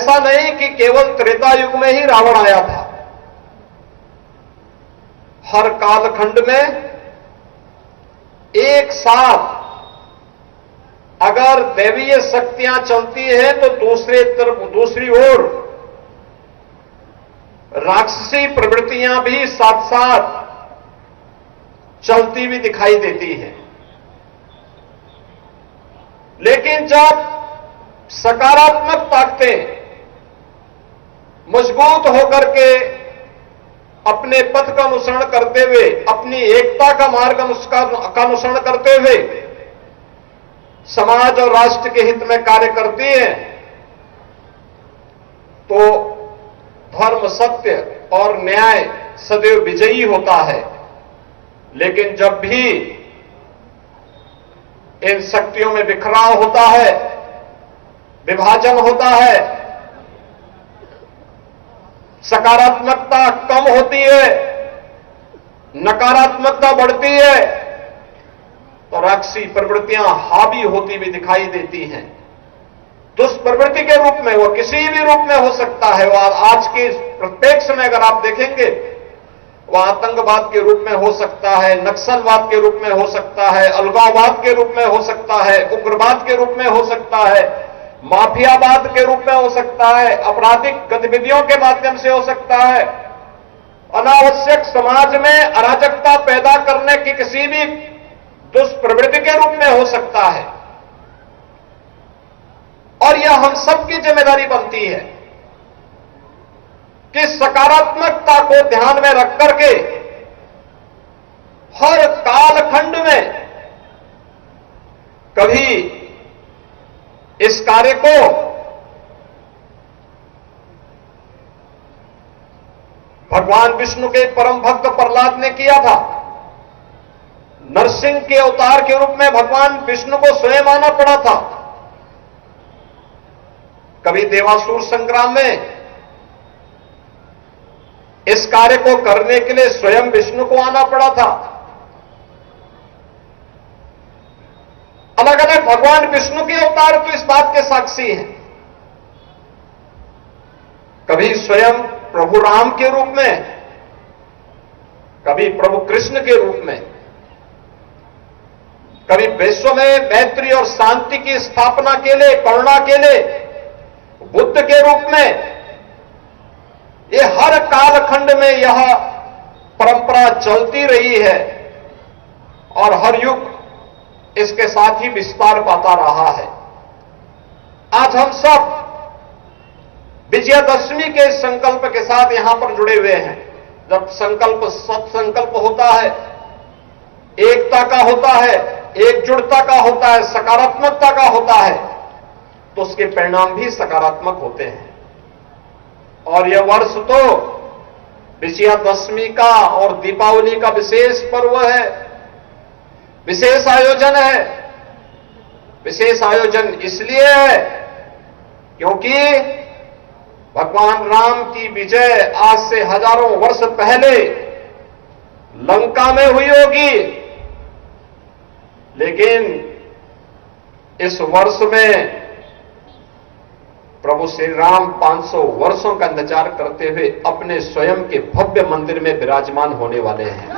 ऐसा नहीं कि केवल त्रेता युग में ही रावण आया था। हर कालखंड में एक साथ अगर दैवीय शक्तियां चलती हैं तो दूसरी ओर राक्षसी प्रवृत्तियां भी साथ साथ चलती हुई दिखाई देती हैं। लेकिन जब सकारात्मक ताकतें मजबूत होकर के अपने पथ का अनुसरण करते हुए, अपनी एकता का मार्ग का अनुसरण करते हुए समाज और राष्ट्र के हित में कार्य करती है, तो धर्म, सत्य और न्याय सदैव विजयी होता है। लेकिन जब भी इन शक्तियों में बिखराव होता है, विभाजन होता है, सकारात्मकता कम होती है, नकारात्मकता बढ़ती है, तो राक्षसी प्रवृत्तियां हावी होती भी दिखाई देती हैं। दुष्प्रवृत्ति के रूप में, वो किसी भी रूप में हो सकता है। वह आज के प्रत्यक्ष में अगर आप देखेंगे, वह आतंकवाद के रूप में हो सकता है, नक्सलवाद के रूप में हो सकता है, अलगाववाद के रूप में हो सकता है, उग्रवाद के रूप में हो सकता है, माफियावाद के रूप में हो सकता है, आपराधिक गतिविधियों के माध्यम से हो सकता है, अनावश्यक समाज में अराजकता पैदा करने की किसी भी दुष्प्रवृत्ति के रूप में हो सकता है। और यह हम सबकी जिम्मेदारी बनती है कि सकारात्मकता को ध्यान में रख करके हर कालखंड में कभी इस कार्य को भगवान विष्णु के परम भक्त प्रहलाद ने किया था। नरसिंह के अवतार के रूप में भगवान विष्णु को स्वयं आना पड़ा था। कभी देवासुर संग्राम में इस कार्य को करने के लिए स्वयं विष्णु को आना पड़ा था। अलग अलग भगवान विष्णु के अवतार तो इस बात के साक्षी हैं। कभी स्वयं प्रभु राम के रूप में, कभी प्रभु कृष्ण के रूप में, कभी विश्व में मैत्री और शांति की स्थापना के लिए, करुणा के लिए बुद्ध के रूप में। ये हर कालखंड में यह परंपरा चलती रही है और हर युग इसके साथ ही विस्तार पाता रहा है। आज हम सब विजयादशमी के संकल्प के साथ यहां पर जुड़े हुए हैं। जब संकल्प सत्संकल्प होता है, एकता का होता है, एकजुटता का होता है, सकारात्मकता का होता है, तो उसके परिणाम भी सकारात्मक होते हैं। और यह वर्ष तो विजयादशमी का और दीपावली का विशेष पर्व है, विशेष आयोजन है। विशेष आयोजन इसलिए है क्योंकि भगवान राम की विजय आज से हजारों वर्ष पहले लंका में हुई होगी, लेकिन इस वर्ष में प्रभु श्री राम 500 वर्षों का इंतजार करते हुए अपने स्वयं के भव्य मंदिर में विराजमान होने वाले हैं।